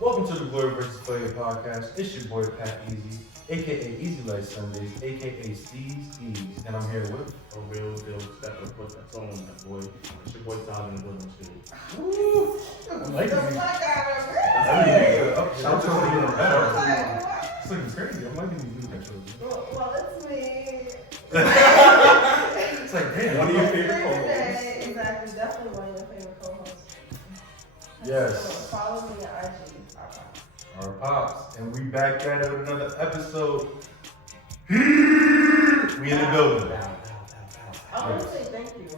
Welcome to the Glory vs. Failure podcast. It's your boy Pat Easy, aka Easy Life Sundays, aka Steve's Ease, and I'm here with A real deal stepper put that tone on that boy. It's your boy Todd in the building too. Woo! I'm liking The these. fuck out of me. Everything's up. Shout out to getting I was better. like, what? It's looking crazy. I'm liking these new pictures. Well, it's me. It's like, damn, One of your favorite Favorite co-hosts. day. Exactly, definitely one of your favorite co-hosts. Yes. So follow me on IG. Our pops, and we back at it with another episode. We in the building. I want to say thank you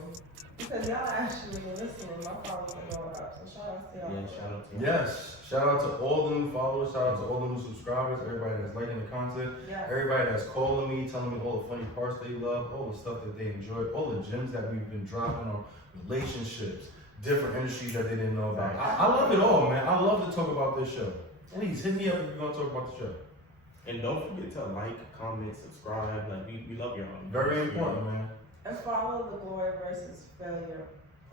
because y'all actually been listening. My followers are going up, so shout out to y'all. Yeah, shout out to you. Yes, shout out to all the new followers, shout out to all the new subscribers, everybody that's liking the content, Yeah. everybody that's calling me, telling me all the funny parts they love, all the stuff that they enjoy, all the gems that we've been dropping on relationships, different industries that they didn't know about. I love it all, man. I love to talk about this show. Please hit me up if you're gonna talk about the show. And don't forget to like, comment, subscribe. Like we love y'all. Very important, man. And follow the Glory versus Failure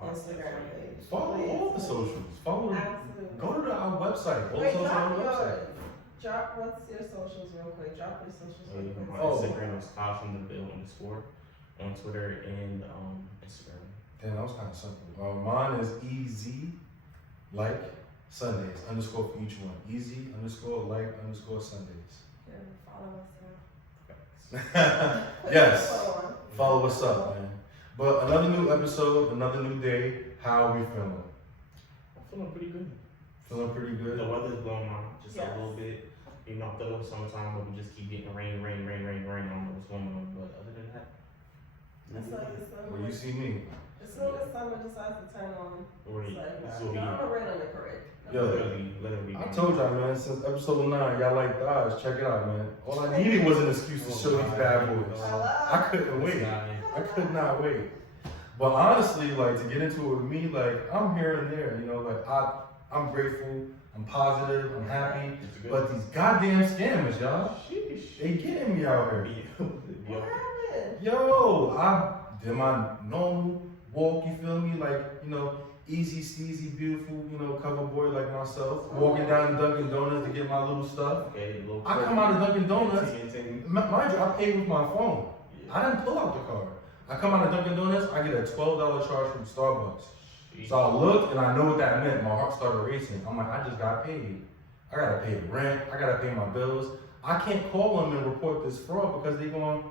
Instagram page. Follow all the socials. Follow. Absolutely. Go to our website. All Wait, socials on drop the website. drop what's your socials real quick. Drop your socials So real you can quick. find Oh. Instagram is Todd from the Bill _ on Twitter and Instagram. Damn, that was kind of simple. Mine is EZ like Sundays _ for each one. EZ _ like _ Sundays. Yeah, follow us now. Yes. Follow on. Follow us up, man. But another new episode, another new day. How are we feeling? I'm feeling pretty good. Feeling pretty good. The weather's blowing out just Yes. a little bit. You know, I thought it was summertime, but we just keep getting rain. I don't know what's going on, but other than that, It's like the summer. Well, you see me. As soon as summer decides to turn on, Right. it's like, So no, I'm gonna rain on the parade. Yo, literally. I told y'all, man, since episode 9, y'all like thighs. Check it out, man. All I needed was an excuse to show these bad boys. I couldn't wait. I could not wait. But honestly, like, to get into it with me, like, I'm here and there, you know, like, I'm grateful, I'm positive, I'm happy. But these goddamn scammers, y'all, they getting me out here. What happened? Yo, I did my normal walk, you feel me? Like, you know, easy, steezy, beautiful, you know, cover boy like myself. Walking down to Dunkin' Donuts to get my little stuff. I come out of Dunkin' Donuts, mind you, I paid with my phone. I didn't pull out the card. I come out of Dunkin' Donuts, I get a $12 charge from Starbucks. So I looked and I know what that meant. My heart started racing. I'm like, I just got paid. I gotta pay the rent, I gotta pay my bills. I can't call them and report this fraud because they're gonna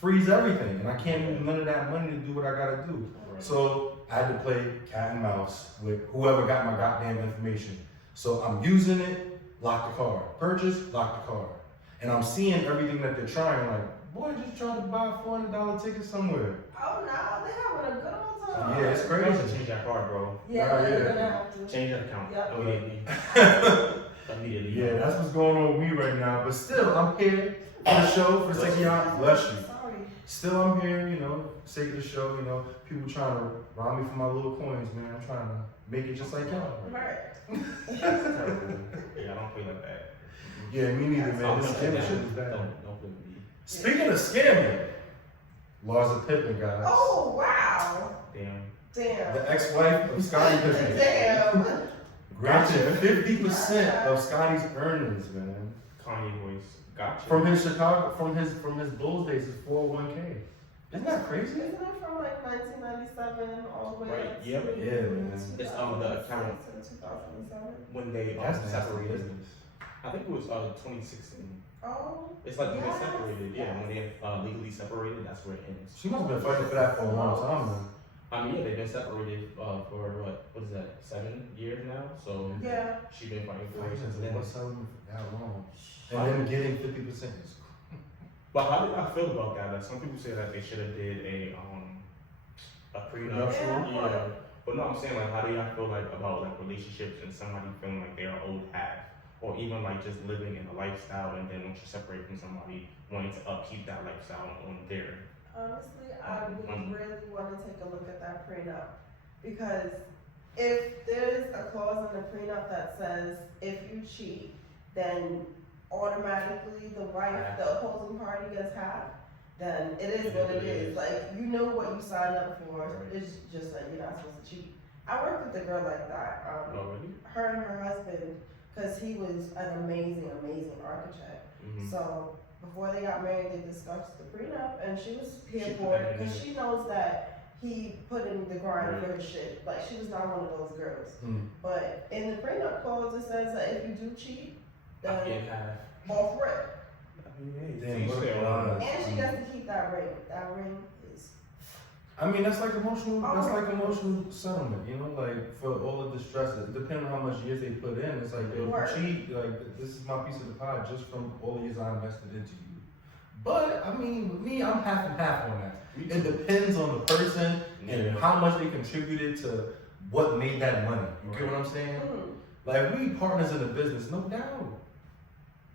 freeze everything. And I can't use none of that money to do what I gotta do. So I had to play cat and mouse with whoever got my goddamn information. So I'm using it, lock the card. Purchase, lock the card. And I'm seeing everything that they're trying, like, boy, just trying to buy a $400 ticket somewhere. Oh no, they having a good old time. Yeah, it's You have to crazy. change that card, bro. Yeah, Yeah. you're gonna have to. Change that account. Yep. Immediately. Yeah, that's what's going on with me right now. But still, I'm here for the show, for the sake of y'all. Bless you. Sorry. Still, I'm here, you know, for the sake of the show, you know. People trying to rob me for my little coins, man. I'm trying to make it just like y'all. Right. That's terrible. Yeah, I don't feel like that. Yeah, me neither, man. Don't This play scamming that. shit is bad. Don't play with me. Speaking of scamming, laws of Pippen, guys. Oh wow. Damn. Damn. The ex-wife of Scottie Pippen Damn. granted 50% of Scotty's earnings, man. Kanye voice. Gotcha. From his Chicago, from his Bulls days, his 401k. Isn't that crazy? Isn't it from like 1997 all the way Right, up to yep. Yeah, man. It's the account 2007? when they That's nasty separated. business. I think it was 2016. Oh. It's like when they yes, separated. Yeah, yes. when they legally separated, that's where it ends. She must have been fighting for that for a long time, man. I mean, yeah, they've been separated for what is that? 7 years now. So Yeah. she's been fighting for it Fighting since for then. one settlement for that long. And then getting 50% is But how did I feel about that? Like some people say that they should have did a prenup. Yeah. But no, I'm saying like how do y'all feel like about like relationships and somebody feeling like they're owed half? Or even like just living in a lifestyle and then once you separate from somebody wanting to upkeep that lifestyle on their Honestly, I would really want to take a look at that prenup because if there's a clause in the prenup that says if you cheat, then automatically the wife, the opposing party gets half, then it is what it is. Like, you know what you signed up for. Right. It's just like you're not supposed to cheat. I worked with a girl like that. already. Her and her husband, because he was an amazing architect. Mhm. So before they got married, they discussed the prenup, and she was here She for put it that in because she knows that he put in the grind for his shit. Like, she was not one of those girls. But in the prenup clause, it says that if you do cheat, I then can't have. off rip. I mean, hey, Damn, teach what their a own. line. And she gets to keep that ring. That ring is. I mean, that's like emotional. That's Oh. like emotional settlement, you know, like for all of the stress. Depending on how much years they put in, it's like if Right. you cheat, like this is my piece of the pie just from all the years I invested into you. But I mean, with me, I'm half and half on that. It depends on the person and Yeah. how much they contributed to what made that money. You get what I'm saying? Like we partners in the business, no doubt.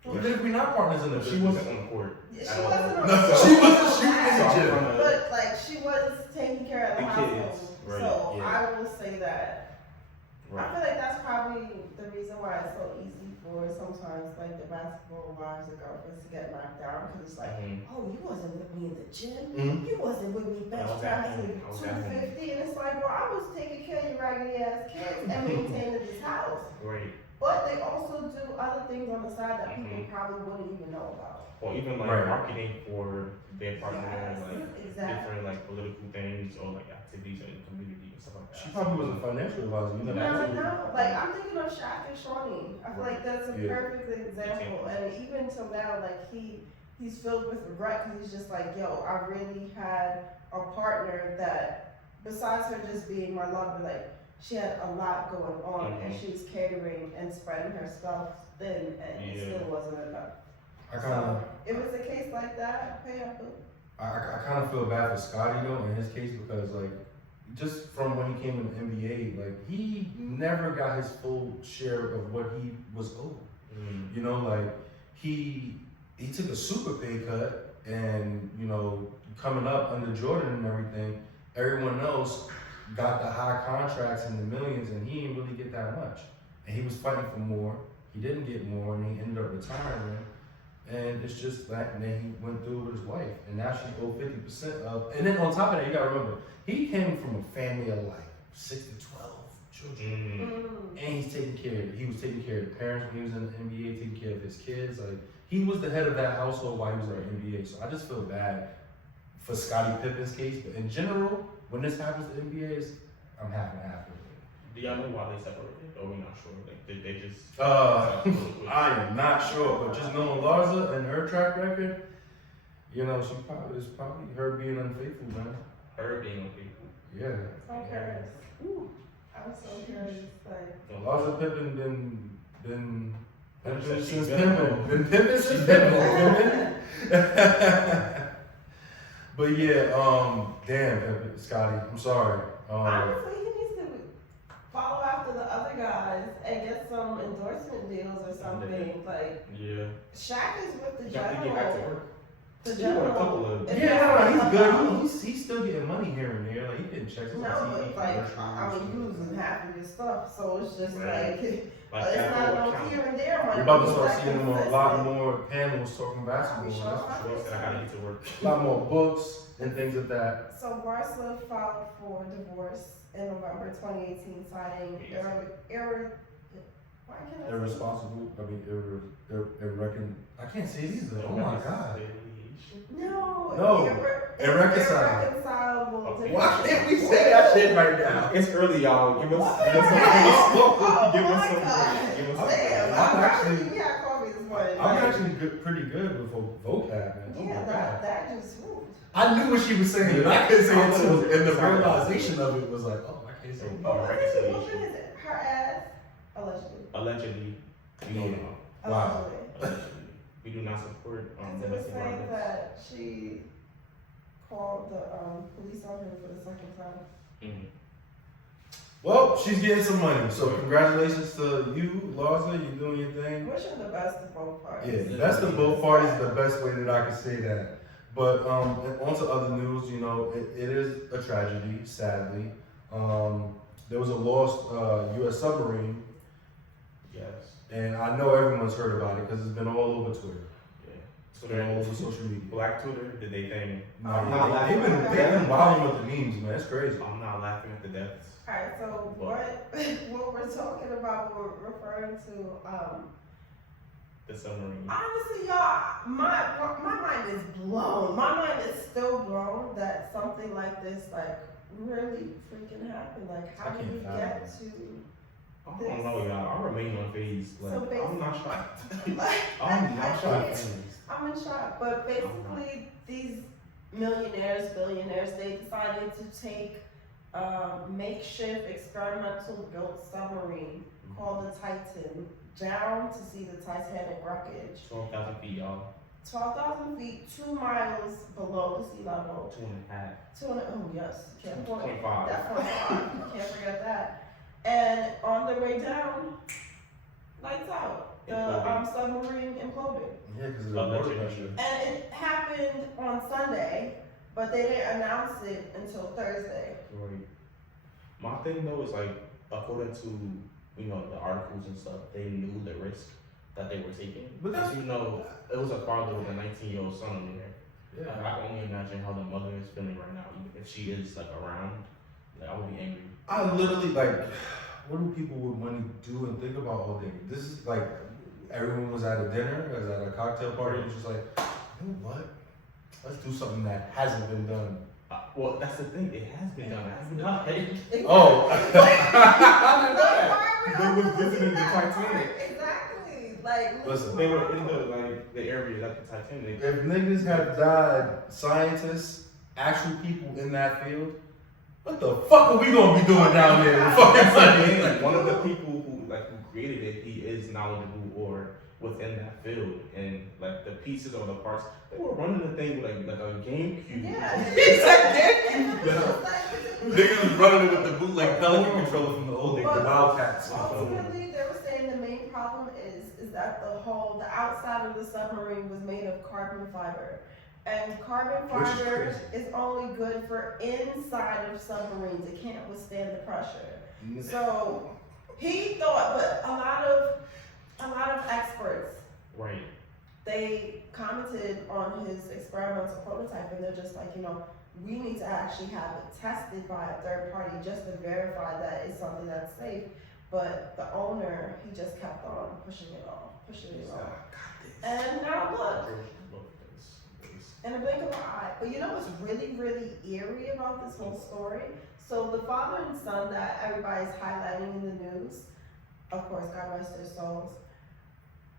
Even if we're not partners in the She business. wasn't on the court. She at all. wasn't on No, the she court. wasn't shooting in the So I'm gym. gonna- But like, she was taking care of the The household. kids, right, So yeah. I will say that. I Right. feel like that's probably the reason why it's so easy for sometimes like the basketball wives or girlfriends to get knocked down, because it's like, Mhm. oh, you wasn't with me in the gym. Mhm. You wasn't with me bench I was at pressing home. I was at home. 250, and it's like, well, I was taking care of your raggedy ass kids and maintaining this house. Right. But they also do other things on the side that people Mhm. probably wouldn't even know about. Or even like Right. marketing for their partner, Yes, like exactly. different like political things or like activities in the community and stuff like that. She probably was a financial advisor. You No, never no, like I'm thinking of Shaq and Shawnee. I feel like that's a Yeah. perfect example. And even till now, like he's filled with regret because he's just like, yo, I really had a partner that, besides her just being my lover, like she had a lot going on and she was catering and spreading her stuff thin, and it still wasn't enough. I kind of, If it's a case like that, pay up. I kind of feel bad for Scotty though in his case because like, just from when he came in the NBA, like he never got his full share of what he was owed. Mm. You know, like he took a super pay cut, and you know, coming up under Jordan and everything, everyone else got the high contracts and the millions, and he didn't really get that much. And he was fighting for more. He didn't get more, and he ended up retiring. And it's just that, and then he went through with his wife, and now she's owed 50% of. And then on top of that, you gotta remember, he came from a family of like 6 to 12 children. Mm. And he was taking care of the parents when he was in the NBA, taking care of his kids. Like he was the head of that household while he was in the NBA. So I just feel bad for Scottie Pippen's case. But in general, when this happens to NBAs, I'm half and half with it. Do y'all know why they separated? Or we not sure? Like did they just I am not sure, but just knowing Larsa and her track record, you know, it's probably her being unfaithful, man. her being unfaithful? Yeah. I'm curious. I'm so curious. Like, Larsa Pippen been Said pimping she since been- pimping. Been pimping since pimping. But yeah, damn, Pippen, Scotty, I'm sorry. honestly, he needs to follow after the other guys and get some endorsement deals or something. Like, Yeah. Shaq is with the You got to get back to general. work. The He won a couple general. of- is Yeah, not he's about- good. He's still getting money here and there. Like he getting checks on No, TV. but like, commercials. I mean, you losing half of your stuff, so it's just Right. like, Like it's that not whole no account. here and there money. You're about to It's start like seeing a lot consistent. more panels talking basketball. We sure That's are. Sure said I gotta get to work. a lot more books and things of that. So Barca filed for divorce in November 2018, citing why can't I say Irresponsible. I mean, I can't say it either. Oh my god. No, No, irreconcilable. irreconcilable. Why can't we say that shit right now? It's early, y'all. Give us What? some Oh, Give my us some God. grace. Give us some Damn, grace. I'm I'm actually- actually, we had coffee this morning. I'm like, actually pretty good with vocab, man. Oh yeah, my that god. just moved. I knew what she was saying, and I couldn't say it until, and the Sorry. realization of it was like, oh, I can't say it. What was it? What reconciliation. is it? Her ass, allegedly. Allegedly, you know, Wow. Allegedly. we do not support And it was domestic saying violence. that she called the police on her for the second time. Mhm. Well, she's getting some money, so congratulations to you, Larsa. You're doing your thing. Wish her the best of both parties. Yeah, the best of both parties is the best way that I can say that. But and on to other news, you know, it is a tragedy, sadly. There was a lost U.S. submarine, Yes. and I know everyone's heard about it because it's been all over Twitter. Yeah. It's been all over social media. Black Twitter did they thing. No, I'm not they've laughing. been wilding with the memes, man. It's crazy. I'm not laughing at the deaths. Alright, so what we're talking about, we're referring to, The submarine. honestly, y'all, my mind is blown. My mind is still blown that something like this, like, really freaking happened. Like, how I did we can't get fathom to I don't know, y'all. I remain on phase. Like, So I'm not shocked. I'm not shocked. I'm in shock, but basically these millionaires, billionaires, they decided to take makeshift experimental built submarine called the Titan down to see the Titanic wreckage. 12,000 feet, y'all. 12,000 feet, 2 miles below the sea level. 2.5. 200, oh yes, can't point. 25. Definitely, can't forget that. And on the way down, lights out. The submarine imploded. Yeah, because of the water pressure. And it happened on Sunday, but they didn't announce it until Thursday. Right. My thing though is like, according to the articles and stuff, they knew the risk that they were taking. But that's it was a father with a 19-year-old son on there. yeah. I can only imagine how the mother is feeling right now, even if she is like around. Like I would be angry. I literally like, what do people with money do and think about all day? This is like, everyone was at a dinner, was at a cocktail party, and was just like, you know what? Let's do something that hasn't been done. Well, that's the thing. It has been done. It has been done. Oh. They was visiting the Titanic. Exactly. Like, Listen. They were in the area like the Titanic. If niggas have died, scientists, actual people in that field, what the fuck are we gonna be doing down there? Like one of the people who created it, he is knowledgeable or within that field, and like the pieces or the parts, they were running the thing with like a GameCube. yeah. Niggas was running it with the bootleg Pelican controller from the old days, the Wildcats. Ultimately, they were saying the main problem is that the outside of the submarine was made of carbon fiber. And carbon Which is fiber crazy. is only good for inside of submarines. It can't withstand the pressure. So he thought, but a lot of experts, Right. they commented on his experimental prototype, and they're just like, we need to actually have it tested by a third party just to verify that it's something that's safe. But the owner, he just kept on pushing it off. And now look, in a blink of an eye. But you know what's really, really eerie about this whole story? So the father and son that everybody's highlighting in the news, of course, God rest their souls.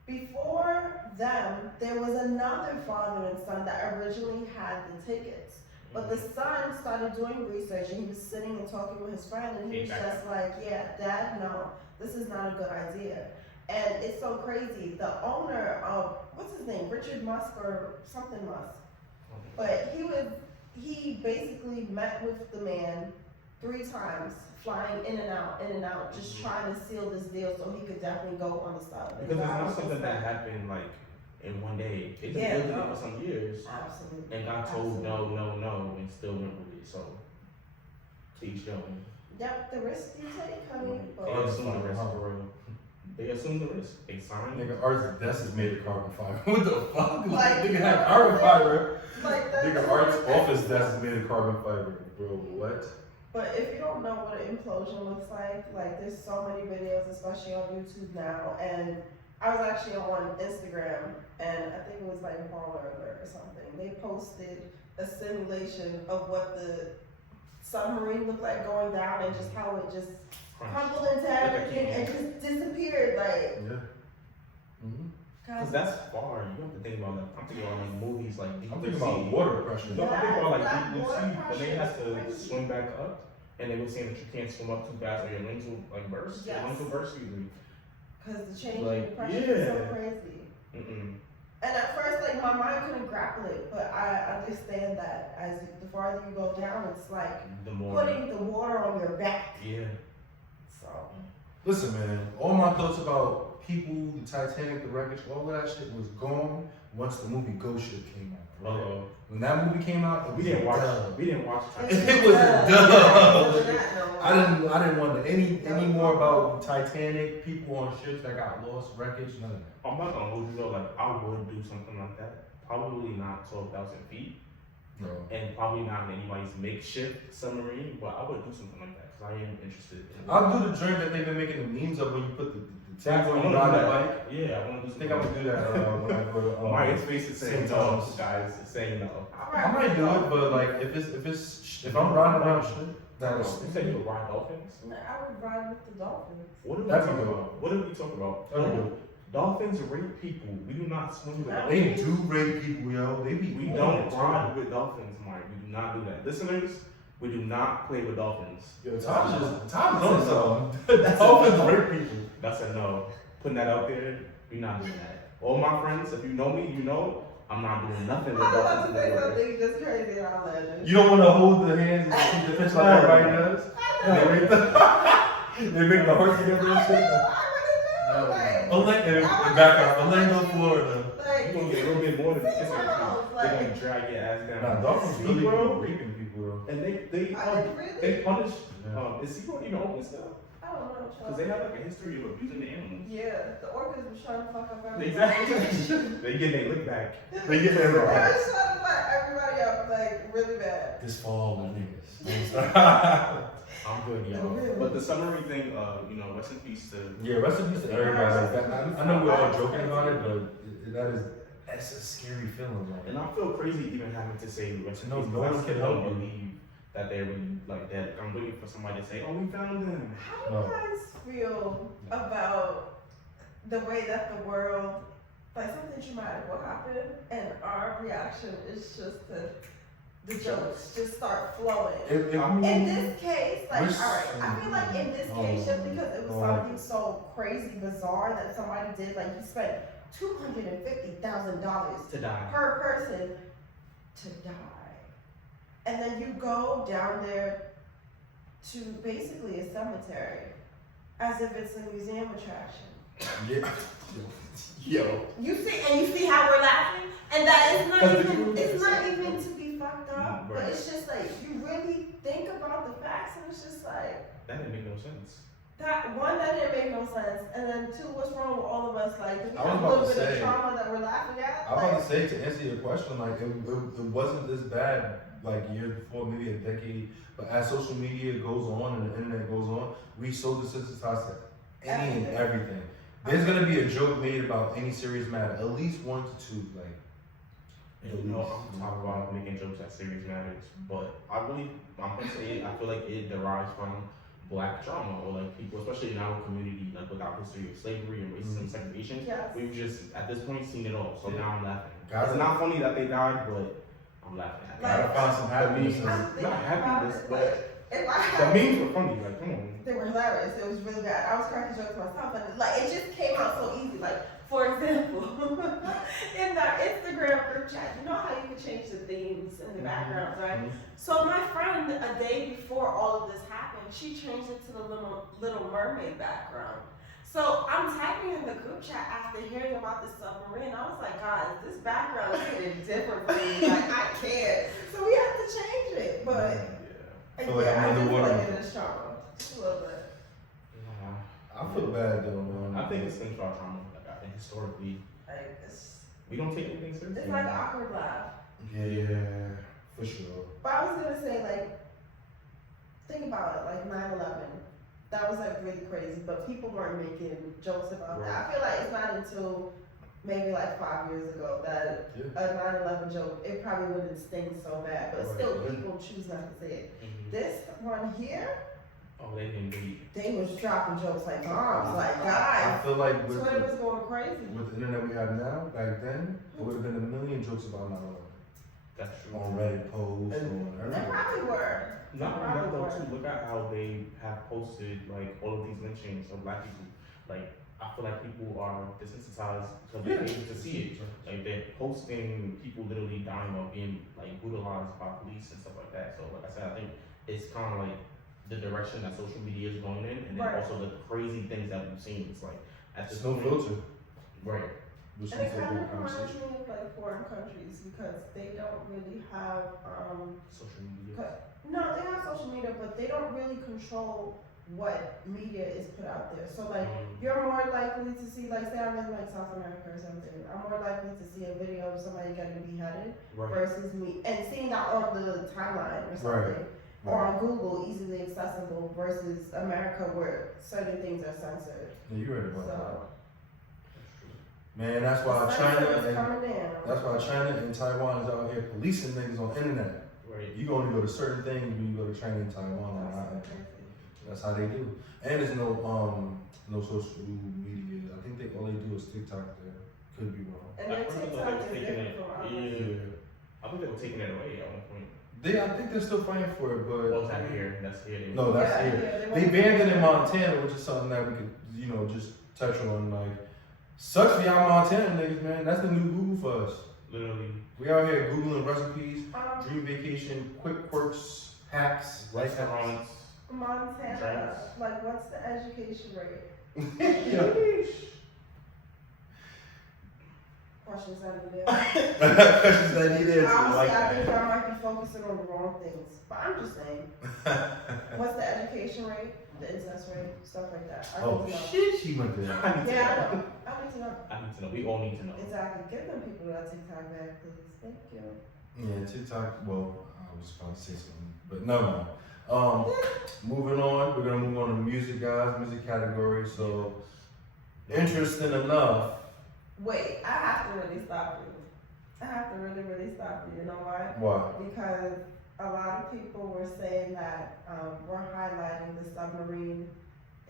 Before them, there was another father and son that originally had the tickets. But the son started doing research, and he was sitting and talking with his friend, and he was just like, yeah, Dad, no, this is not a good idea. And it's so crazy. The owner of, what's his name, Richard Musk or something Musk. But he basically met with the man 3 times, flying in and out, just trying to seal this deal so he could definitely go on the side. Because it's not something that happened like in one day. They've been building it for some years. Absolutely. And got told no, and still went with it. So, to each their own. Yep, the risk you take, honey. They assume the risk for real. They assume the risk. They signed. Nigga, Art's desk is made of carbon fiber. What the fuck? Like, Nigga had carbon fiber. Like that. Nigga, Art's office desk is made of carbon fiber. Bro, what? But if you don't know what an implosion looks like there's so many videos, especially on YouTube now, and I was actually on Instagram, and I think it was like Baller Alert or something. They posted a simulation of what the submarine looked like going down, and just how it just crumbled into everything and just disappeared, like. Yeah. Mm-hmm. Because that's far. You have to think about I'm thinking about like movies like Deep I'm Blue thinking about Sea. water pressure. No, I'm thinking about like that Deep Blue water Sea when they pressure have is to crazy. swim back up, and they were saying that you can't swim up too fast or your lungs will like burst. Yes. Your lungs will burst usually. Because the change in Like, pressure is so yeah. crazy. Mm-mm. And at first, like, my mind couldn't grapple it, but I understand that as the farther you go down, it's like The more. putting the water on your back. Yeah. So, Listen, man, all my thoughts about people, the Titanic, the wreckage, all that shit was gone once the movie Ghost Ship came out. Bro. Uh-oh. When that movie came out, it We was didn't watch. dumb. We didn't watch. It was dumb. No. I didn't want any more about Titanic, people on ships that got lost, wreckage, none of that. I'm not gonna hold you though. Like I would do something like that. Probably not 12,000 feet, No. and probably not in anybody's makeshift submarine, but I would do something like that because I am interested in I'll do the joint that they've been making the memes of when you put the tag I on you wanna ride do that that. bike. Yeah, I want to do I something. think I'm gonna do that when I go to Mario's face is saying St. no, Thomas. guys. It's saying no. I might do it, but like if I'm riding around shit, that is You said you would ride dolphins? I would ride with the dolphins. What are we That'd be talking dope. about? What are we talking about? That'd be No, dope. dolphins rape people. We do not swim with dolphins. They do rape people, yo. They be We on don't it, too. ride with dolphins, Mike. We do not do that. Listeners, we do not play with dolphins. Yo, Tom's on something. Dolphins rape people. That's a no. Putting that out there, we're not doing that. All my friends, if you know me, you know I'm not doing nothing with I was about dolphins to in the say water. something just crazy and outlandish. You don't want to hold the hands and keep the pitch like everybody does. They make the heart together and shit. Orlando, Florida. You're gonna get a little bit more than kissing people. They're gonna drag your ass down. Nah, dolphins really SeaWorld, be raping people, though. and Really? they punish. Yeah. Is SeaWorld even open still? I don't know. Because they have like a history of abusing the animals. Yeah, the orcas was trying to fuck up everybody. Exactly. They get their lick back. They get They their were trying to fuck everybody up like really bad. This fall, my niggas. I'm good, y'all. But the summary thing, rest in peace to. Yeah, rest in peace to everybody. Like that. I know we're all joking about it, but that's a scary feeling, man. And I feel crazy even having to say rest in No, peace. no because one I can still help don't you. believe that they're really like dead. I'm waiting for somebody to say, "Oh, we found them." How do you guys feel about the way that the world, like something traumatic will happen, and our reaction is just the jokes just start flowing? In this case, like, alright, I feel like in this case, just because it was something so crazy bizarre that somebody did, like you spent $250,000 To die. per person to die. And then you go down there to basically a cemetery as if it's a museum attraction. Yeah. Yo. You see how we're laughing? And that is not Because even, the- it's not even to be fucked up, but Right. it's just like, you really think about the facts and it's just like, That didn't make no sense. that didn't make no sense, and then two, what's wrong with all of us? Like, do we I was have a about little to bit of say- trauma that we're laughing at? I'm Like, about to say, to answer your question, like it wasn't this bad like years before, maybe a decade. But as social media goes on and the internet goes on, we so desensitized to any and everything. There's gonna be a joke made about any serious matter, at least 1 to 2, like. I'm talking about making jokes at serious matters, but I'm gonna say it. I feel like it derives from black trauma, or like people, especially in our community, like with our history of slavery and racism, segregation. yes. We've just at this point seen it all, so Yeah. now I'm laughing. Gotta- It's not funny that they died, but I'm laughing at it. Gotta find some happiness. Not I'm thinking happiness, about it, but like, if I the had, memes were funny. Like, come on. they were hilarious. It was really bad. I was cracking jokes myself, and like it just came out so easy. Like, for example, in the Instagram group chat, you know how you can change the themes in the backgrounds, right? So my friend, a day before all of this happened, she changed it to the Little Mermaid background. So I'm typing in the group chat after hearing about this submarine. I was like, guys, this background is getting different for me. Like, I can't. So we have to change it. But I feel like I'm I do feel underwater. like it is trauma. Just a little bit. I feel bad though, man. I think it's things about trauma. Like, I think historically, Like, it's we don't take anything seriously. like an awkward laugh. Yeah, for sure. But I was gonna say, like, think about it, like 9/11. That was like really crazy, but people weren't making jokes about that. I feel like it's not until maybe like 5 years ago that a 9/11 joke, it probably wouldn't sting so bad, but still people choose not to say it. Mhm. This one here, Oh, they didn't really. they was dropping jokes like bombs, like I guys. feel like with Twitter the, was going crazy. with the internet we have now, back then, there would have been a million jokes about 9/11 That's true. on Reddit posts, on They everything. probably were. Not only that though too, look at how they have posted like all of these lynchings of black people. Like I feel like people are desensitized because they're able to see it. Like they're posting people literally dying or being like brutalized by police and stuff like that. So like I said, I think it's kind of like the direction that social media is going in, and then Right. also the crazy things that we've seen. It's like at this There's no point, filter. right? Which And it is a kind big of reminds conversation. me of like foreign countries because they don't really have Social media. no, they have social media, but they don't really control what media is put out there. So like, you're more likely to see, like, say I'm in like South America or something, I'm more likely to see a video of somebody getting beheaded versus me, and seeing that on the timeline or something, or on Google, easily accessible, versus America where certain things are censored. Yeah, you're right about that. So, Man, that's why the China censor is coming and down. that's why China and Taiwan is out here policing niggas on the internet. Right. You can only go to certain things when you go to China and Taiwan. That's how they do. And there's no social media. I think all they do is TikTok there. Could be wrong. And their TikTok is different from ours. I think they were taking it away at one point. I think they're still fighting for it, but Well, that's here. That's here. no, that's here. They banned it in Montana, which is something that we could, just touch on. Like, sucks for y'all Montana niggas, man. That's the new Google for us. Literally. We out here Googling recipes, dream vacation, quick quirks, hacks, life hacks. Restaurants. Montana, Drinks. like, what's the education rate? Questions that need answers. Questions that need answers. Honestly, Like I think that. I might be focusing on the wrong things, but I'm just saying. What's the education rate, the incest rate, stuff like that? I Oh need to know. shit, she went there. I need to Yeah, know. I need to know. I need to know. We all need to know. Exactly. Give them people that TikTok back, please. Thank you. Yeah, TikTok. Well, I was about to say something, but no. Moving on, we're gonna move on to music, guys. Music category. So, interesting enough. Wait, I have to really stop you. I have to really stop you. You know why? Why? Because a lot of people were saying that we're highlighting the submarine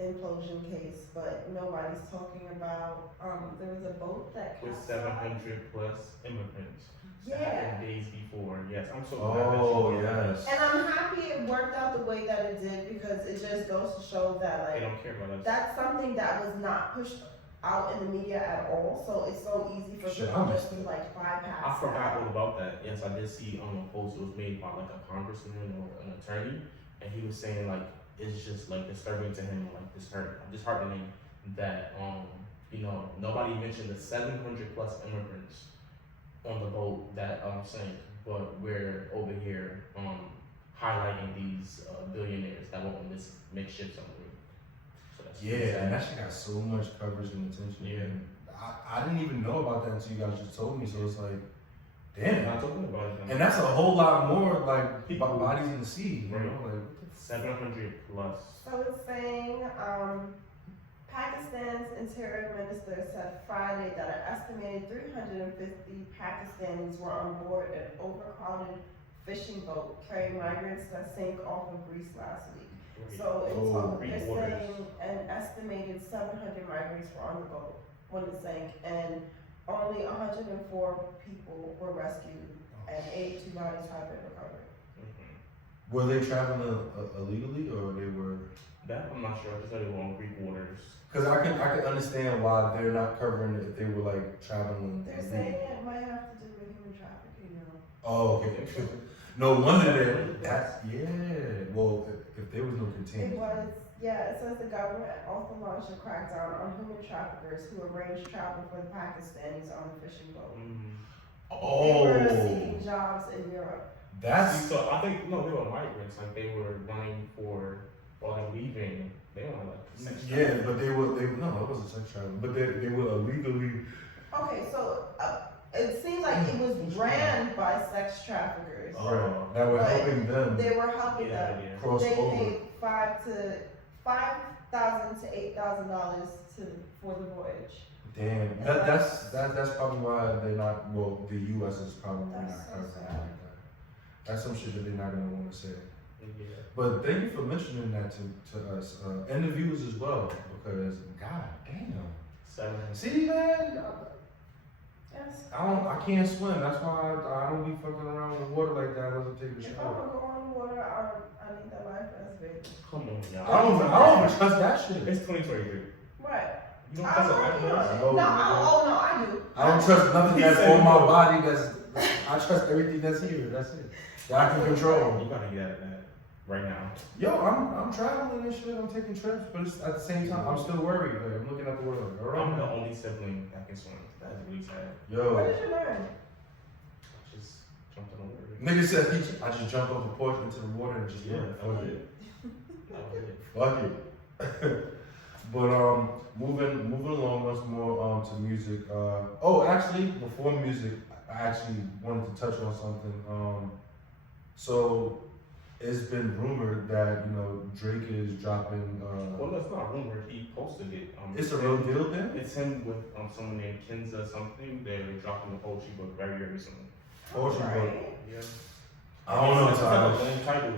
implosion case, but nobody's talking about there was a boat that With capsized. 700 plus immigrants. Yeah. Happened days before. Yes, I'm so glad that Oh you brought that up. yes. And I'm happy it worked out the way that it did, because it just goes to show that They like don't care about us. that's something that was not pushed out in the media at all. So it's so easy for Shit, people I just missed to like bypass. I forgot that. all about that. Yes, I did see a post. It was made by like a congressman or an attorney, and he was saying like it's just like disturbing to him, like disheartening that nobody mentioned the 700 plus immigrants on the boat that sank, but we're over here highlighting these billionaires that were on this makeshift submarine. So that's Yeah, and that shit got so much coverage and attention. Yeah. And I didn't even know about that until you guys just told me. So it's like, We're damn. not talking about it. And that's a whole lot more like People- bodies in the sea. You Right. know, like 700 plus. So it's saying Pakistan's interior minister said Friday that an estimated 350 Pakistanis were on board an overcrowded fishing boat carrying migrants that sank off of Greece last week. So it's Oh. they're Greek waters. saying an estimated 700 migrants were on the boat when it sank, and only 104 people were rescued, and 82 bodies have been recovered. were they traveling illegally or they were? That I'm not sure. I just thought they were on Greek waters. Because I can understand why they're not covering it if they were like traveling. They're saying it might have to do with human trafficking now. Oh, okay. No wonder that's yeah. Well, if there was no It containment. was, yeah, it says the government also launched a crackdown on human traffickers who arranged travel for the Pakistanis on the fishing boat. They were seeking Oh, jobs in Europe. that's So I think no, they were migrants. Like they were running for while they're leaving. They were like sex yeah. trafficking. But they no, it wasn't sex travel. But they were illegally. Okay, so it seems like it was ran by sex traffickers. Right. That were But helping them They were helping Yeah, them. yeah. cross They over. paid $5,000 to $8,000 for the voyage. Damn, that's probably why they're not. Well, the U.S. is probably That's not so covering it sad. like that. That's some shit that they're not gonna want to say. Yeah. But thank you for mentioning that to us and the viewers as well, because God damn. 700. See, man, Yes. I can't swim. That's why I don't be fucking around with water like that. I wasn't taking a If I'm shower. gonna go on the water, I need that life vest, baby. Come on, y'all. I don't even trust that shit. It's 2023. What? You don't I'm trust a working life on vest? it. No, No, no. I do. I don't trust nothing He that's said on he my don't. body. I trust everything that's here. That's it. That I can control. You gotta get at that right now. Yo, I'm traveling and shit. I'm taking trips, but it's, at the same time, I'm still worried. Like, I'm looking at the world. All I'm the right. only sibling that can swim. That's really sad. What Yo, did you learn? Just jumped in the water. nigga said I just jumped off the porch into the water and just Yeah, went. that was it. That was it. Fuck it. But moving along once more to music. Actually, before music, I actually wanted to touch on something. So it's been rumored that Drake is dropping. Well, that's not rumored. He posted it. It's a real deal then. It's him with someone named Kenza something. They're dropping the poetry book very, very soon. Poetry book. Right. Yeah. I don't know, It's Tyler. a title.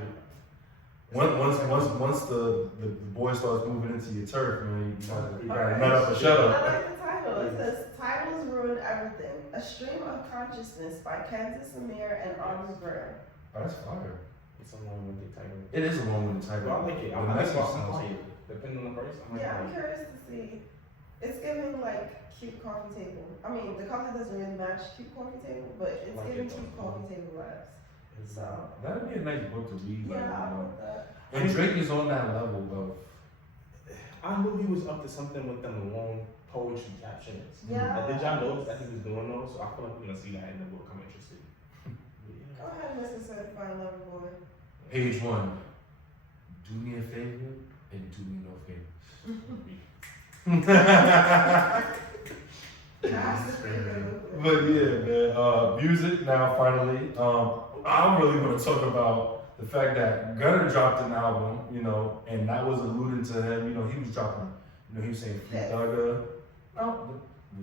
Once the boy starts moving into your turf, man, you gotta nut up and shut I up. like the title. It says, "Titles Ruin Everything: A Stream of Consciousness" by Kansas Samir and Armin Burr. Oh, that's fire. It's a long-winded title. It is a long-winded But I title. like it. The I message like sounds it. good. Depending on the price, I might Yeah, I'm buy it. curious to see. It's giving like cute coffee table. I mean, the coffee doesn't really match cute coffee table, but it's Like giving it, cute coffee table vibes. So That'd be a nice book to read. yeah, I Like, want that. and Drake is on that level of. I knew he was up to something with them long poetry captions. Yeah. Did y'all notice that he was doing those? So I feel like we're gonna see that in the book. I'm interested. Go ahead, Mr. Certified Lover Boy. Page 1. Do me a favor and do me no favors. But yeah, man. Music now finally. I really want to talk about the fact that Gunna dropped an album, and that was alluding to him. He was dropping. He was saying Free Thugger. No,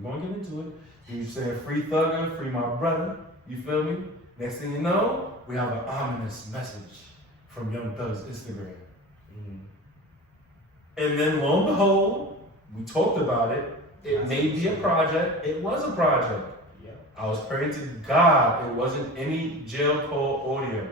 we're gonna get into it. He was saying Free Thugger, free my brother. You feel me? Next thing you know, we have an ominous message from Young Thug's Instagram. And then lo and behold, we talked about it. It may be a project. It was a project. Yeah. I was praying to God it wasn't any jail call audio.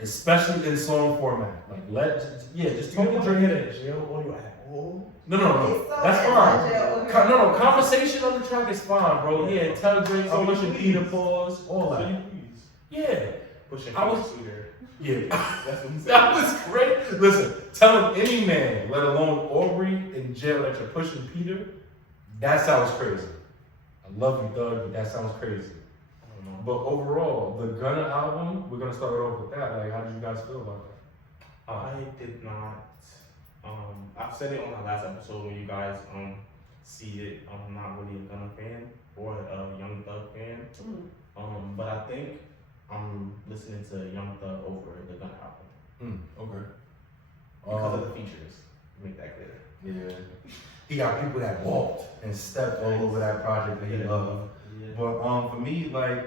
Especially in song format. Just talk to Drake. Jail audio at all? No. That's fine. No, conversation on the track is fine, bro. Yeah, tell Drake so much and Peter pause, all that. Yeah. Pushing I was- shooter. Yeah. That's what he said. That was great. Listen, telling any man, let alone Aubrey in jail that you're pushing Peter, that sounds crazy. I love you, Thug, but that sounds crazy. I don't know. But overall, the Gunna album, we're gonna start it off with that. Like, how did you guys feel about that? I did not. I've said it on my last episode when you guys see it. I'm not really a Gunna fan or a Young Thug fan. But I think I'm listening to Young Thug over the Gunna album Okay. because of the features. Make that clear. Yeah. He got people that walked and stepped all over that project that he loved. Yeah. But for me, like,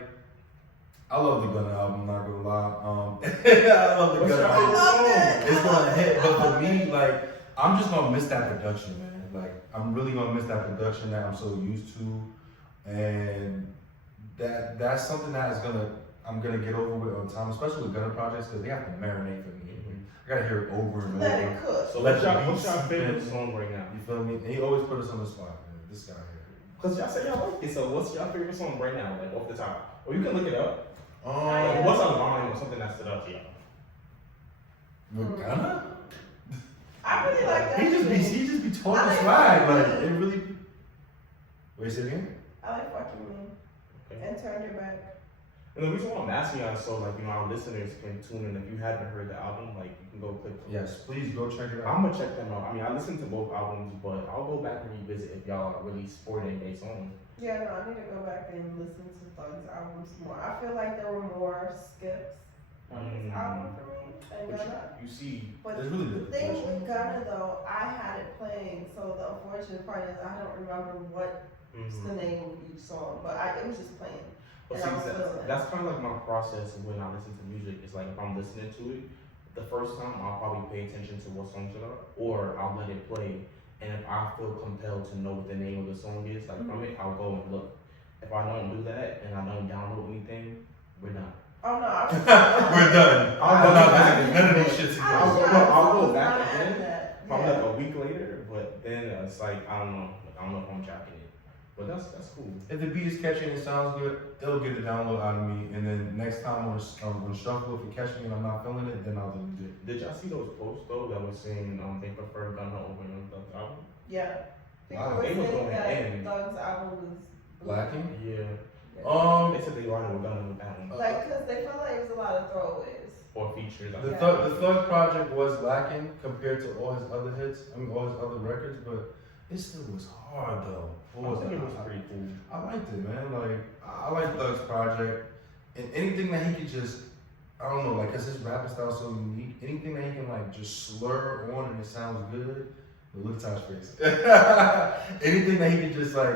I love the Gunna album, not gonna lie. I love the What's Gunna your album. favorite It's gonna hit, but for me, like, I'm just gonna miss that production, man. Like, I'm really gonna miss that production that I'm so used to, and that's something I'm gonna get over with on time, especially with Gunna projects, because they have to marinate for me. I gotta hear it over and Let over. it cook. So Let what's the your beats favorite spin. song right now? You feel me? And he always put us on the spot, man. This guy here. Because y'all say y'all like it. So what's your favorite song right now, like off the top? Or you can look it up. Yeah. What's a line or something that stood out to y'all? With Gunna? I really like that. He just be talking swag, like it really. Wait, say it again? I like fucking me Okay. and turn your back. And the reason why I'm asking y'all is so like our listeners can tune in. If you haven't heard the album, like you can go click. Yes, please go check it out. I'm gonna check them out. I mean, I listened to both albums, but I'll go back and revisit if y'all are really sporting a song. Yeah, no, I need to go back and listen to Thug's albums more. I feel like there were more skips on his album for me than But Gunna. you see, But It's really the good. thing with Gunna though, I had it playing, so the unfortunate part is I don't remember what's the name of each song, but it was just playing. But And see, I was feeling it. that's kind of like my process when I listen to music. It's like if I'm listening to it, the first time I'll probably pay attention to what songs it are, or I'll let it play. And if I feel compelled to know what the name of the song is, like from it, I'll go and look. If I don't do that and I don't download anything, we're done. Oh no, I was We're done. I'll I'm not go listening to none of these shits I'll again. go- I'll go back again. Probably Yeah. like a week later, but then it's like I don't know if I'm tracking it. But that's cool. If the beat is catchy and it sounds good, it'll get the download out of me. And then next time on shuffle, if it catch me and I'm not feeling it, then I'll delete it. Did y'all see those posts though that was saying they prefer Gunna over Young Thug's album? Yeah. People Wow, were they was saying going that in. Thug's album was Lacking? Yeah. Yeah. They said they riding with Gunna with that one. Like, cause they felt like it was a lot of throwaways. or features. The Thug project was lacking compared to all his other hits. I mean, all his other records, but it still was hard though. I think it was pretty cool. I liked it, man. Like I like Thug's project, and anything that he could just, I don't know, like, cause his rapping style is so unique. Anything that he can like just slur on and it sounds good. But look at Ty's face. Anything that he can just like,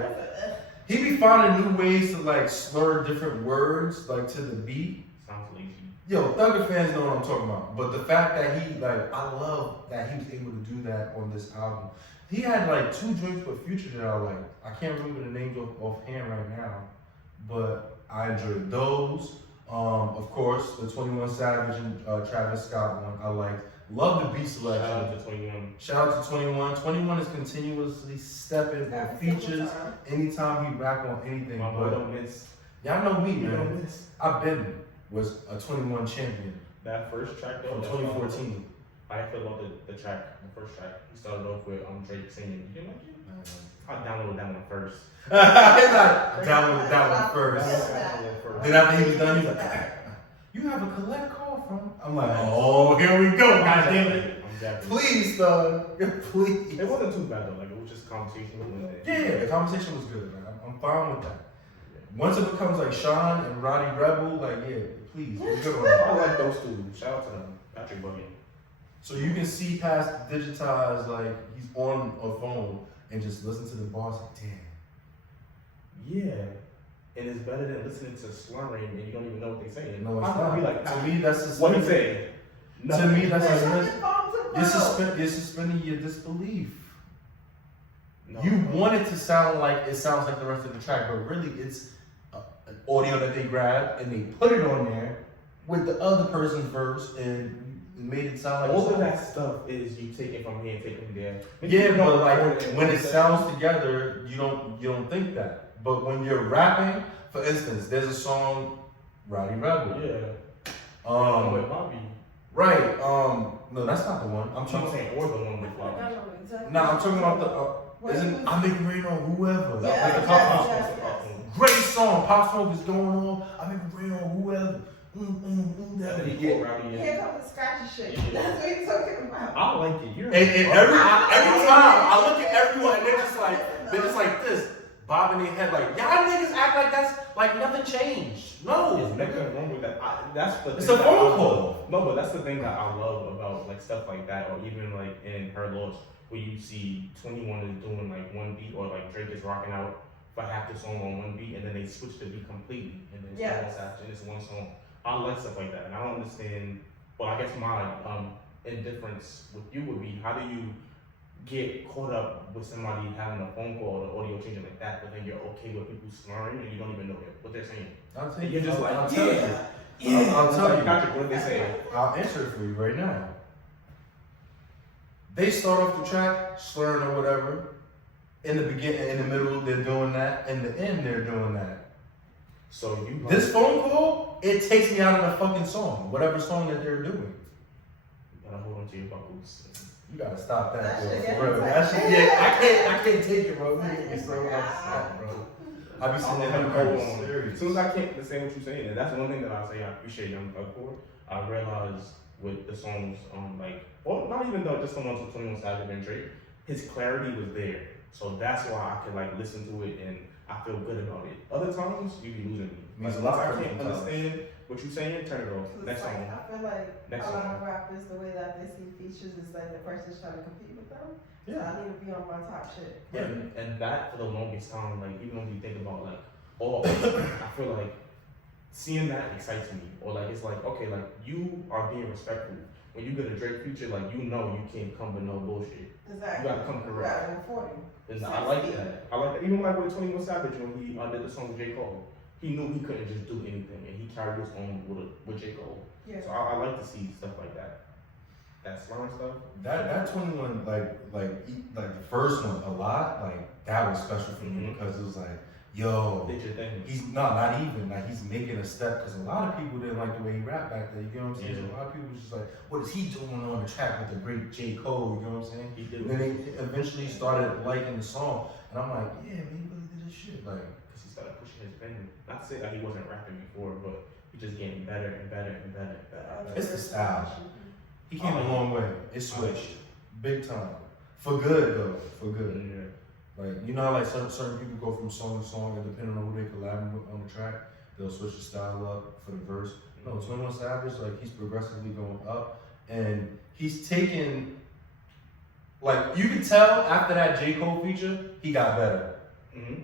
he be finding new ways to like slur different words like to the beat. Sounds lazy. Yo, Thugger fans know what I'm talking about. But the fact that he, like, I love that he was able to do that on this album. He had like 2 joints with Future that I like. I can't remember the names offhand right now, but I enjoyed those. Of course, the 21 Savage and Travis Scott one I liked. Love the beat selection. Shout out to 21. Shout out to 21. 21 is continuously stepping on features anytime he rap on anything. My boy don't miss. Y'all know me, You man. don't miss. I've been was a 21 champion That first track though. from that's 2014. I feel about the track, the first track. He started off with Drake singing. You didn't like it? I downloaded that one first. He's like, downloaded that one first. First. Then after he was done, he was like, you have a collect call from? I'm like, oh, here we go, God damn it. I'm jabbing. Please, Thug, please. It wasn't too bad though. Like it was just conversation. Yeah, the conversation was good, man. I'm fine with that. Once it becomes like Sean and Roddy Rebel, like, yeah, please, we're good on that. I like those two. Shout out to them. Patrick Buggy. So you can see past digitized, like, he's on a phone and just listen to the boss, like, damn. Yeah. And it's better than listening to slurring and you don't even know what they're saying. No, it's I'm gonna not. be like, To me, that's just what he saying? To me, that's There's just nothing wrong you're suspending your disbelief. No. You want it to sound like it sounds like the rest of the track, but really it's an audio that they grabbed and they put it on there with the other person's verse and made it sound like All a of song. that stuff is you take it from here and take it from there. Yeah, but like when it sounds together, you don't think that. But when you're rapping, for instance, there's a song, Roddy Rebel. Yeah. Um, With Bobby. right. No, that's not the one. I'm I'm talking. saying, or the one with Bobby. No, I'm talking about the. Isn't I make rain on whoever? Yeah, Like the yes, Pop yes, Smoke. yes. Great song. Pop Smoke is going on. I make rain on whoever. And That. then he get Roddy in. Here comes the scratchy shit. Yeah. That's what he's talking about. I like it. You're And every time I look at everyone and they're just like this, bobbing their head like y'all niggas act like that's like nothing changed. No, There's nothing wrong with that. That's the it's thing a that phone I call. love. No, but that's the thing that I love about like stuff like that, or even like in Her Loss, where you see 21 is doing like one beat, or like Drake is rocking out for half the song on one beat, and then they switch the beat completely, and then Yes. it's one song. I like stuff like that, and I don't understand. Well, I guess my indifference with you would be, how do you get caught up with somebody having a phone call or audio changing like that, but then you're okay with people slurring and you don't even know what they're saying? I'll tell And you. you're just like, I'll tell you. yeah. I'll tell you. Patrick, what did they say? I'll answer it for you right now. They start off the track slurring or whatever. In the beginning, in the middle, they're doing that. In the end, they're doing that. So you This phone call, it takes me out of the fucking song, whatever song that they're doing. gotta hold on to your buckles. You gotta stop that, That bro. shit For real. gets That shit, like- yeah, I can't take it, bro. You make me so upset, bro. I be sitting there I'm like, hold are you on. serious? As soon as I can't understand what you're saying, and that's one thing that I say I appreciate Young Thug for. I realize with the songs, like, well, not even though just the ones with 21 Savage and Drake, his clarity was there. So that's why I could like listen to it and I feel good about it. Other times you be losing me. Means Like, a lot once I for can't me sometimes. understand what you're saying, turn it off. So Next it's like, song. I feel like Next a lot song. of rappers, the way that they see features is like the person's trying to compete with them. So Yeah. I need to be on my top shit. And that for the longest time, like even when you think about like all, I feel like seeing that excites me. Or like it's like, okay, like you are being respectful. When you get a Drake feature, like you know you can't come with no bullshit. Exactly. You gotta come correct. Yeah, 40. And I like that. I like that. Even like with 21 Savage when he did the song with J. Cole, he knew he couldn't just do anything, and he carried his own with J. Cole. Yeah. So I like to see stuff like that. That slurring stuff. That 21, like the first one, a lot, like that was special for me Mhm. because it was like, yo, Did your thing. he's not even like he's making a step because a lot of people didn't like the way he rapped back then. You know what I'm saying? So Yeah. a lot of people was just like, what is he doing on the track with the great J. Cole? You know what I'm saying? He did. And then they eventually started liking the song, and I'm like, yeah, man, he really did this shit. Like, Because he started pushing his pen. Not to say that he wasn't rapping before, but He's just getting better and better and better and better. It's the style. He came a long way. It switched. Big time. For good, though. For good. Yeah. Like, you know how like certain people go from song to song and depending on who they collab with on the track, they'll switch the style up for the verse. No, 21 Savage, like he's progressively going up and he's taking, like you can tell after that J. Cole feature, he got better.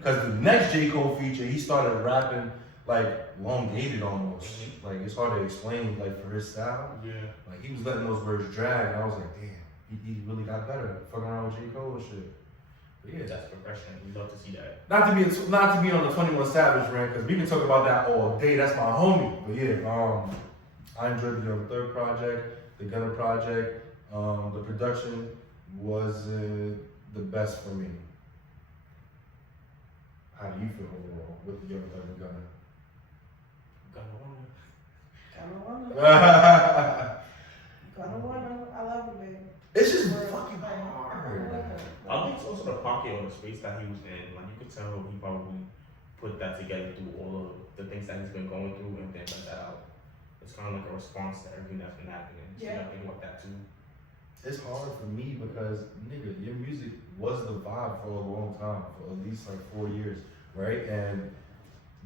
Cause the next J. Cole feature, he started rapping like elongated almost. Like it's hard to explain like for his style. Yeah. Like he was letting those words drag and I was like, damn, he really got better. Fucking around with J. Cole and shit. But yeah. That's progression. We love to see that. Not to be on the 21 Savage rant, because we can talk about that all day. That's my homie. But yeah, I enjoyed the third project, the Gunner project. The production wasn't the best for me. How do you feel overall with the third Gunner? I love you, baby. It's just fucking hard. I think it's also the pocket or the space that he was in. Like you could tell he probably put that together through all of the things that he's been going through and then let that out. It's kind of like a response to everything that's been happening. So you gotta think about that too. It's hard for me because nigga, your music was the vibe for a long time, for at least like 4 years, right? And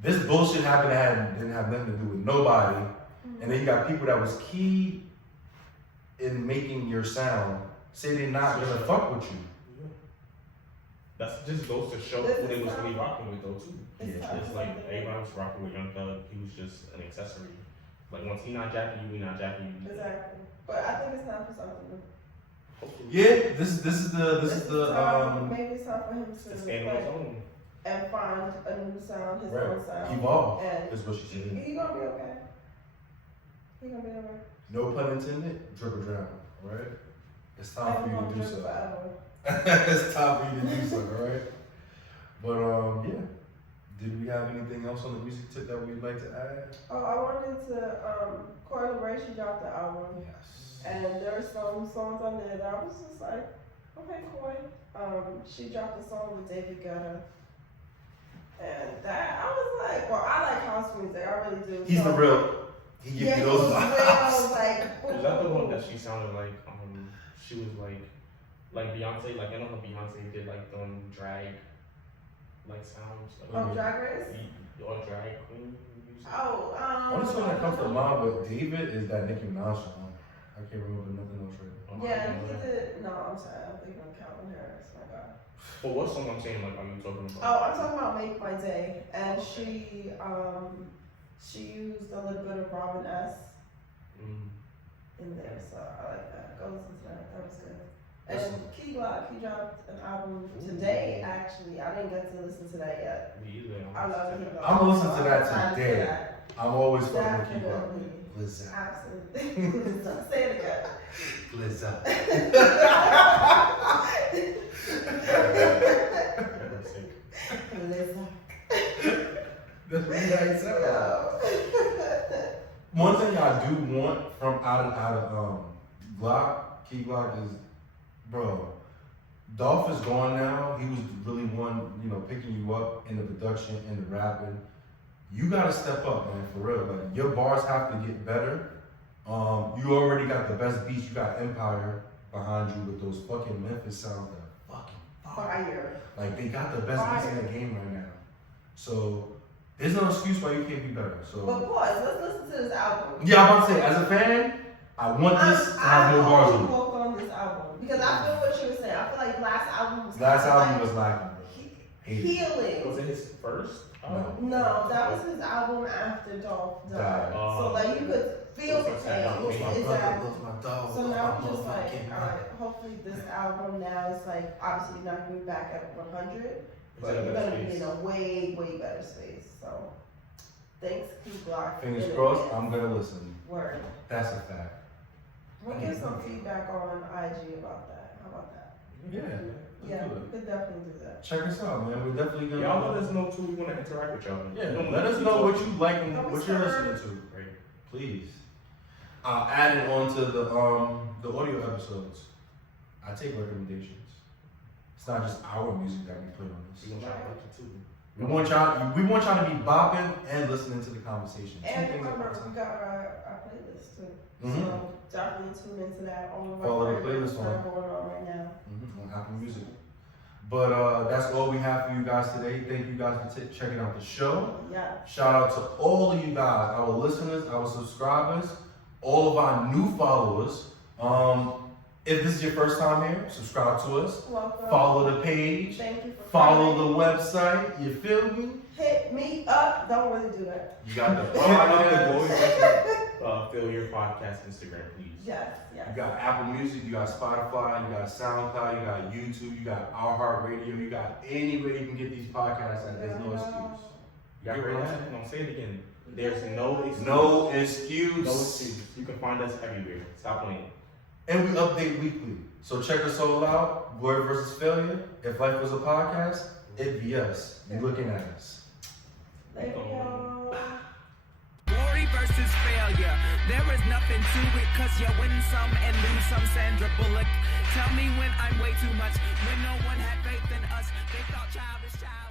this bullshit happened that didn't have nothing to do with nobody. And then you got people that was key in making your sound say they're not gonna fuck with you. That just goes to show who they was really rocking with though too. Yeah. It's like everybody was rocking with Young Thug. He was just an accessory. Like once he not jacking you, we not jacking you. Exactly. But I think it's time for something new. Yeah, this is the maybe it's time for him to stand on his own and find a new sound, his own sound. Evolve. And is what she said. he gonna be okay. He gonna be alright. No pun intended. Drip or drown. All right. It's time for you to do so. It's time for you to do so. All right. But yeah. Did we have anything else on the music tip that we'd like to add? Oh, I wanted to Coil Ray, she dropped the album. Yes. And there are some songs on there that I was just like, okay, Coy. She dropped a song with David Guetta. And that, I was like, well, I like house music, I really do. He's the real, he gives you those vibes. Like, is that the one that she sounded like, she was like Beyonce, like I know how Beyonce did like drag, like sounds. Like, Drag Race? Or drag queen music. Only song that comes to mind with David is that Nicki Minaj song. I can't remember nothing else right now. Yeah, he did. No, I'm sorry. I'm thinking of Calvin Harris. My God. But what song I'm saying? Like, are you talking about? Oh, I'm talking about "Make My Day," and she used a little bit of Robin S. In there, so I like that. Go listen to that. That was good. And Key Glock, he dropped an album today. Actually, I didn't get to listen to that yet. Me either. I love Key Glock. I'm gonna listen to that I'm today. I'm always fucking with Key Glock. Definitely. Lizzo. Absolutely. Say it again. Lizzo. Lizzo. That's really nice. One thing I do want from out of Glock, Key Glock is, bro, Dolph is gone now. He was really one, picking you up in the production and the rapping. You gotta step up, man, for real. Like your bars have to get better. You already got the best beats. You got Empire behind you with those fucking Memphis sounds that fucking Fire. Like they got the best beats in the game right now. So there's no excuse why you can't be better. So But pause, let's listen to this album. yeah, I'm about to say, as a fan, I want this to have more bars on it. Work on this album because I feel what you were saying. I feel like last album was lacking. healing. Was it his first? No, that was his album after Dolph died. So like you could feel the pain. Exactly. So now I'm just like, alright, hopefully this album now is like obviously not gonna be back at 100, but you're gonna be in a way, way better space. So thanks, Key Glock. Fingers crossed, I'm gonna listen. Word. That's a fact. We'll get some feedback on IG about that. How about that? Yeah, we could definitely do that. Check us out, man. We're definitely gonna. Y'all let us know too. We want to interact with y'all. Yeah, let us know what you like and what you're listening to. Right. Please. I'll add it onto the audio episodes. I take recommendations. It's not just our music that we put on this. We gonna try to like it too. We want y'all to be bopping and listening to the conversation. And remember, we got our playlist too. Mm-hmm. So definitely tune into that. All of Follow our the playlist that are going on right now. Mm-hmm. On Apple Music. But that's all we have for you guys today. Thank you guys for checking out the show. Yeah. Shout out to all of you guys, our listeners, our subscribers, all of our new followers. If this is your first time here, subscribe to us. Welcome. Follow the page. Thank you for Follow coming. the website. You feel me? Hit me up. Don't really do that. You got the Hit up the podcast. Failure Podcast Instagram, please. Yes, yes. You got Apple Music, you got Spotify, you got SoundCloud, you got YouTube, you got iHeartRadio, you got anywhere you can get these podcasts and there's no excuse. You got to no, say it again. There's no excuse. No excuse. No excuse. You can find us everywhere. Stop playing. And we update weekly. So check us all out. Glory versus Failure. If life was a podcast, it'd be us. You looking at us. Later, y'all. Glory versus failure. There is nothing to it, cause you win some and lose some. Sandra Bullock. Tell me when I'm way too much. When no one had faith in us, they thought childish child.